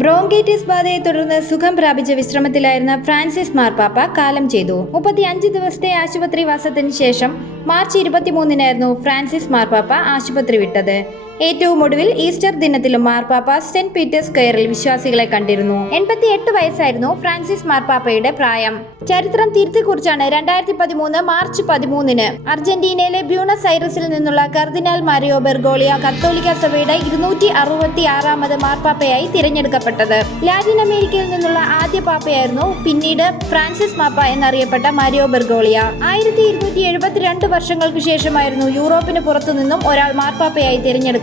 Bronchitis ബാധയെ തുടർന്ന് സുഖം പ്രാപിച്ച വിശ്രമത്തിലായിരുന്ന ഫ്രാൻസിസ് മാർപ്പാപ്പ കാലം ചെയ്തു. മുപ്പത്തി അഞ്ച് ദിവസത്തെ ആശുപത്രി വാസത്തിന് ശേഷം മാർച്ച് ഇരുപത്തിമൂന്നിനായിരുന്നു ഫ്രാൻസിസ് മാർപ്പാപ്പ ആശുപത്രി വിട്ടത്. ഏറ്റവും ഒടുവിൽ ഈസ്റ്റർ ദിനത്തിലും മാർപ്പാപ്പ സെന്റ് പീറ്റേഴ്സ് സ്ക്വയറിൽ വിശ്വാസികളെ കണ്ടിരുന്നു. എൺപത്തി എട്ട് വയസ്സായിരുന്നു ഫ്രാൻസിസ് മാർപ്പാപ്പയുടെ പ്രായം. ചരിത്രം തിരുത്തി കുറിച്ചാണ് രണ്ടായിരത്തി പതിമൂന്ന് മാർച്ച് പതിമൂന്നിന് അർജന്റീനയിലെ ബ്യൂണസ് ഐറസിൽ നിന്നുള്ള കർദിനാൾ മാരിയോ ബെർഗോളിയ കത്തോലിക്ക സഭയുടെ ഇരുന്നൂറ്റി അറുപത്തി ആറാമത് മാർപ്പാപ്പയായി തിരഞ്ഞെടുക്കപ്പെട്ടത്. ലാറ്റിൻ അമേരിക്കയിൽ നിന്നുള്ള ആദ്യ പാപ്പയായിരുന്നു പിന്നീട് ഫ്രാൻസിസ് മാപ്പ എന്നറിയപ്പെട്ട മാരിയോ ബെർഗോളിയ. ആയിരത്തി ഇരുന്നൂറ്റി എഴുപത്തിരണ്ട് വർഷങ്ങൾക്ക് ശേഷമായിരുന്നു യൂറോപ്പിന് പുറത്തുനിന്നും ഒരാൾ മാർപ്പാപ്പയായി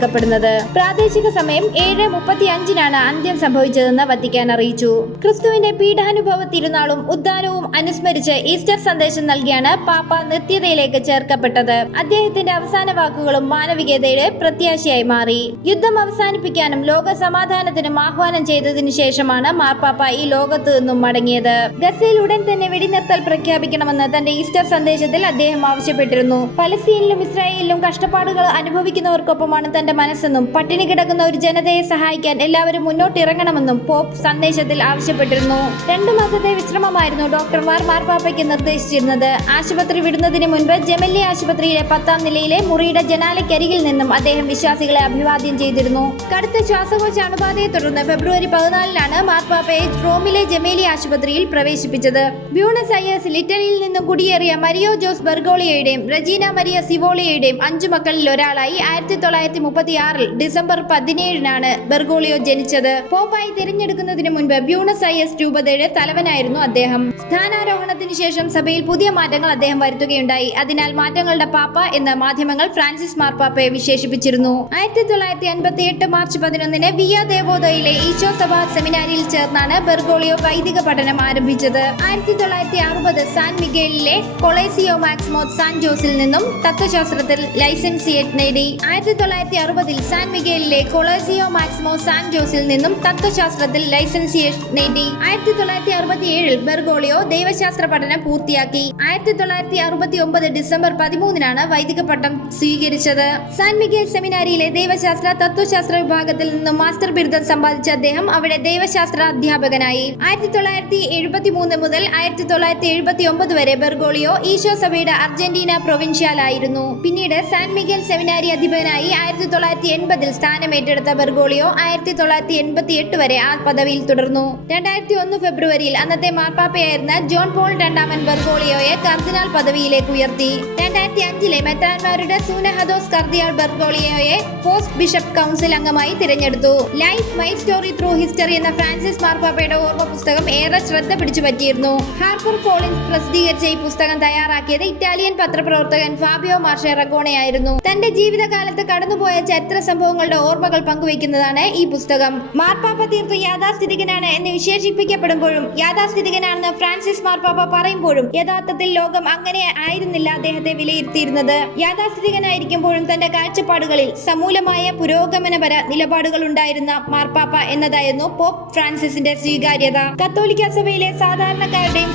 തിരഞ്ഞെടുക്കപ്പെടുന്നത് പ്രാദേശിക സമയം ഏഴ് മുപ്പത്തി അഞ്ചിനാണ് അന്ത്യം സംഭവിച്ചതെന്ന് വത്തിക്കാൻ അറിയിച്ചു. ക്രിസ്തുവിന്റെ പീഡാനുഭവ തിരുനാളും ഉദ്ധാനവും അനുസ്മരിച്ച് ഈസ്റ്റർ സന്ദേശം നൽകിയാണ് പാപ്പ നിത്യതയിലേക്ക് ചേർക്കപ്പെട്ടത്. അദ്ദേഹത്തിന്റെ അവസാന വാക്കുകളും മാനവികതയുടെ പ്രത്യാശയായി മാറി. യുദ്ധം അവസാനിപ്പിക്കാനും ലോക സമാധാനത്തിനും ആഹ്വാനം ചെയ്തതിനു ശേഷമാണ് മാർപ്പാപ്പ ഈ ലോകത്തു നിന്നും മടങ്ങിയത്. ഗസയിൽ ഉടൻ തന്നെ വെടിനിർത്തൽ പ്രഖ്യാപിക്കണമെന്ന് തന്റെ ഈസ്റ്റർ സന്ദേശത്തിൽ അദ്ദേഹം ആവശ്യപ്പെട്ടിരുന്നു. പലസ്തീനിലും ഇസ്രായേലിലും കഷ്ടപ്പാടുകൾ അനുഭവിക്കുന്നവർക്കൊപ്പമാണ് തന്റെ മനസ്സെന്നും പട്ടിണി കിടക്കുന്ന ഒരു ജനതയെ സഹായിക്കാൻ എല്ലാവരും മുന്നോട്ടിറങ്ങണമെന്നും പോപ്പ് സന്ദേശത്തിൽ ആവശ്യപ്പെട്ടിരുന്നു. രണ്ടു മാസത്തെ വിശ്രമമായിരുന്നു ഡോക്ടർമാർ മാർപ്പാപ്പയ്ക്ക് നിർദ്ദേശിച്ചിരുന്നത്. ആശുപത്രി വിടുന്നതിന് മുൻപ് ജമല്ലി ആശുപത്രിയിലെ പത്താം നിലയിലെ മുറിയുടെ ജനാലയ്ക്കരികിൽ നിന്നും അദ്ദേഹം വിശ്വാസികളെ അഭിവാദ്യം ചെയ്തിരുന്നു. കടുത്ത ശ്വാസകോശ അണുബാധയെ തുടർന്ന് ഫെബ്രുവരി പതിനാലിനാണ് മാർപ്പാപ്പയെ റോമിലെ ജമേലി ആശുപത്രിയിൽ പ്രവേശിപ്പിച്ചത്. ബ്യൂണസ് അയേഴ്സിൽ ഇറ്റലിയിൽ നിന്നും കുടിയേറിയ മരിയോ ജോസ് ബെർഗോളിയയുടെയും റജീന മരിയ സിവോളിയയുടെയും അഞ്ചു മക്കളിൽ ഒരാളായി ആയിരത്തി തൊള്ളായിരത്തി ആറിൽ ഡിസംബർ പതിനേഴിനാണ് ബെർഗോളിയോ ജനിച്ചത്. പോപ്പായി തിരഞ്ഞെടുക്കുന്നതിന് മുൻപ് ബ്യൂണസ് അയേഴ്സ് രൂപതയുടെ തലവനായിരുന്നു അദ്ദേഹം. സ്ഥാനാരോഹണത്തിന് ശേഷം സഭയിൽ പുതിയ മാറ്റങ്ങൾ അദ്ദേഹം വരുത്തുകയുണ്ടായി. അതിനാൽ മാറ്റങ്ങളുടെ പാപ്പ എന്ന് മാധ്യമങ്ങൾ ഫ്രാൻസിസ് മാർപ്പാപ്പയെ വിശേഷിപ്പിച്ചിരുന്നു. ആയിരത്തി തൊള്ളായിരത്തി അൻപത്തി എട്ട് മാർച്ച് പതിനൊന്നിന് വിയ ദേവോദയിലെ ഈശോ സഭ സെമിനാരിയിൽ ചേർന്നാണ് ബെർഗോളിയോ വൈദിക പഠനം ആരംഭിച്ചത്. ആയിരത്തി തൊള്ളായിരത്തി അറുപത് സാൻ മിഗേലിലെ കൊളേസിയോ മാക്സ്മോ സാൻ ജോസിൽ നിന്നും തത്വശാസ്ത്രത്തിൽ ലൈസൻസിയേറ്റ് നേടി. ആയിരത്തി തൊള്ളായിരത്തി അറുപതിൽ സാൻ മിഗേലിലെ കൊളേസിയോ മാക്സിമോ സാൻ ജോസിൽ നിന്നും തത്വശാസ്ത്രത്തിൽ ലൈസൻസിയേഷൻ നേടി. ആയിരത്തി തൊള്ളായിരത്തി അറുപത്തി ഏഴിൽ ബെർഗോളിയോ ദൈവശാസ്ത്ര പഠനം പൂർത്തിയാക്കി. ആയിരത്തി തൊള്ളായിരത്തി അറുപത്തി ഒമ്പത് ഡിസംബർ പതിമൂന്നിനാണ് വൈദിക പട്ടം സ്വീകരിച്ചത്. സാൻ മിഗേൽ സെമിനാരിയിലെ ദൈവശാസ്ത്ര തത്വശാസ്ത്ര വിഭാഗത്തിൽ നിന്നും മാസ്റ്റർ ബിരുദം സമ്പാദിച്ച അദ്ദേഹം അവിടെ ദൈവശാസ്ത്ര അധ്യാപകനായി. ആയിരത്തി തൊള്ളായിരത്തി എഴുപത്തി മൂന്ന് മുതൽ ആയിരത്തി തൊള്ളായിരത്തി എഴുപത്തി ഒമ്പത് വരെ ബെർഗോളിയോ ഈശോ സഭയുടെ അർജന്റീന പ്രൊവിൻഷ്യാലായിരുന്നു. പിന്നീട് സാൻ മിഗേൽ സെമിനാരി അധിപനായി ആയിരത്തി തൊള്ളായിരത്തി എൺപതിൽ സ്ഥാനമേറ്റെടുത്ത ബെർഗോളിയോ ആയിരത്തി തൊള്ളായിരത്തി എൺപത്തി എട്ട് വരെ ആ പദവിയിൽ തുടർന്നു. രണ്ടായിരത്തി ഒന്ന് ഫെബ്രുവരിയിൽ അന്നത്തെ മാർപ്പാപ്പയായിരുന്ന ജോൺ പോൾ രണ്ടാമൻ ബെർഗോളിയോയെ കർദിനാൾ പദവിയിലേക്ക് ഉയർത്തി. രണ്ടായിരത്തി അഞ്ചിലെ മെത്രാൻമാരുടെ സൂനഹദോസ് കർദിയാൾ ബെർഗോളിയോയെ പോസ്റ്റ് ബിഷപ്പ് കൗൺസിൽ അംഗമായി തിരഞ്ഞെടുത്തു. Life my story through history എന്ന ഫ്രാൻസിസ് മാർപ്പാപ്പയുടെ ഓർമ്മ പുസ്തകം ഏറെ ശ്രദ്ധ പിടിച്ചു പറ്റിയിരുന്നു. ഹാർപ്പർ കോളിൻസ് പ്രസിദ്ധീകരിച്ച ഈ പുസ്തകം തയ്യാറാക്കിയത് ഇറ്റാലിയൻ പത്രപ്രവർത്തകൻ ഫാബിയോ മാർഷെ റഗോണയായിരുന്നു. തന്റെ ജീവിതകാലത്ത് കടന്നുപോയ ചരിത്ര സംഭവങ്ങളുടെ ഓർമ്മകൾ പങ്കുവയ്ക്കുന്നതാണ് ഈ പുസ്തകം. മാർപ്പാപ്പ തീർത്ത് യാഥാസ്ഥിതികനാണ് എന്ന് വിശേഷിപ്പിക്കപ്പെടുമ്പോഴും യാഥാസ്ഥിതികനാണെന്ന് ഫ്രാൻസിസ് മാർപ്പാപ്പ പറയുമ്പോഴും യഥാർത്ഥത്തിൽ ലോകം അങ്ങനെ ആയിരുന്നില്ല അദ്ദേഹത്തെ വിലയിരുത്തിയിരുന്നത്. യാഥാസ്ഥിതികനായിരിക്കുമ്പോഴും തന്റെ കാഴ്ചപ്പാടുകളിൽ സമൂലമായ പുരോഗമനപര നിലപാടുകൾ ഉണ്ടായിരുന്ന മാർപ്പാപ്പ എന്നതായിരുന്നു പോപ്പ് ഫ്രാൻസിസിന്റെ സ്വീകാര്യത. കത്തോലിക്ക സഭയിലെ സാധാരണക്കാരുടെയും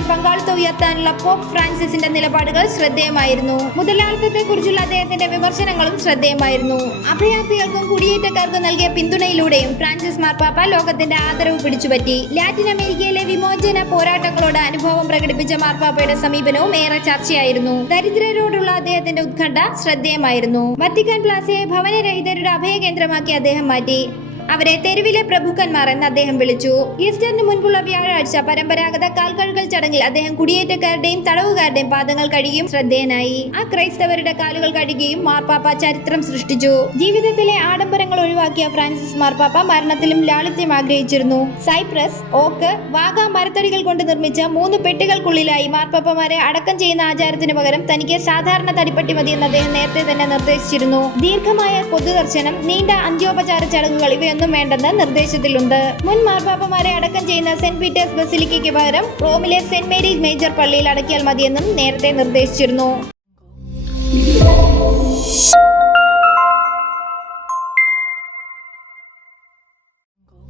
സ്ത്രീകളുടെയും പങ്കാളിത്തം ഉയർത്താനുള്ള പോപ്പ് ഫ്രാൻസിസിന്റെ നിലപാടുകൾ ശ്രദ്ധേയമായിരുന്നു. മുതലാളിത്തത്തെ കുറിച്ചുള്ള അദ്ദേഹത്തിന്റെ വിമർശനങ്ങളും ശ്രദ്ധേയമായിരുന്നു. അഭയാർത്ഥികൾക്കും കുടിയേറ്റക്കാർക്കും നൽകിയ പിന്തുണയിലൂടെയും ഫ്രാൻസിസ് മാർപ്പാപ്പ ലോകത്തിന്റെ ആദരവ് പിടിച്ചുപറ്റി. ലാറ്റിൻ അമേരിക്കയിലെ വിമോചന പോരാട്ടങ്ങളോട് അനുഭവം പ്രകടിപ്പിച്ച മാർപ്പാപ്പയുടെ സമീപനവും ഏറെ ചർച്ചയായിരുന്നു. ദരിദ്രരോടുള്ള അദ്ദേഹത്തിന്റെ ഉത്കണ്ഠ ശ്രദ്ധേയമായിരുന്നു. വത്തിക്കാൻ പ്ലാസയെ ഭവനരഹിതരുടെ അഭയകേന്ദ്രമാക്കി അദ്ദേഹം മാറ്റി. അവരെ തെരുവിലെ പ്രഭുക്കന്മാർ എന്ന് അദ്ദേഹം വിളിച്ചു. ഈസ്റ്ററിന് മുൻപുള്ള വ്യാഴാഴ്ച പരമ്പരാഗത കാൽകഴുകൽ ചടങ്ങിൽ അദ്ദേഹം കുടിയേറ്റക്കാരുടെയും തടവുകാരുടെയും പാദങ്ങൾ കഴുകിയും ശ്രദ്ധേയനായി. ആ ക്രൈസ്തവരുടെ കാലുകൾ കഴുകിയും മാർപ്പാപ്പ ചരിത്രം സൃഷ്ടിച്ചു. ജീവിതത്തിലെ ആഡംബരങ്ങൾ ഒഴിവാക്കിയ ഫ്രാൻസിസ് മാർപ്പാപ്പ മരണത്തിലും ലാളിത്യം ആഗ്രഹിച്ചിരുന്നു. സൈപ്രസ് ഓക്ക് വാഗ മരത്തടികൾ കൊണ്ട് നിർമ്മിച്ച മൂന്ന് പെട്ടികൾക്കുള്ളിലായി മാർപ്പാപ്പമാരെ അടക്കം ചെയ്യുന്ന ആചാരത്തിന് പകരം തനിക്ക് സാധാരണ തടിപ്പട്ടി മതിയെന്ന് അദ്ദേഹം നേരത്തെ തന്നെ നിർദ്ദേശിച്ചിരുന്നു. ദീർഘമായ പൊതുദർശനം നീണ്ട അന്ത്യോപചാര ചടങ്ങുകൾ ഇവയൊന്നും വേണ്ടെന്ന് നിർദ്ദേശത്തിലുണ്ട്. മുൻ മാർപ്പാപ്പമാരെ അടക്കം ചെയ്യുന്ന സെന്റ് പീറ്റേഴ്സ് ബസിലിക്കയ്ക്ക് പകരം റോമിലെ സെന്റ് മേരീസ് മേജർ പള്ളിയിൽ അടക്കിയാൽ മതിയെന്നും നേരത്തെ നിർദ്ദേശിച്ചിരുന്നു.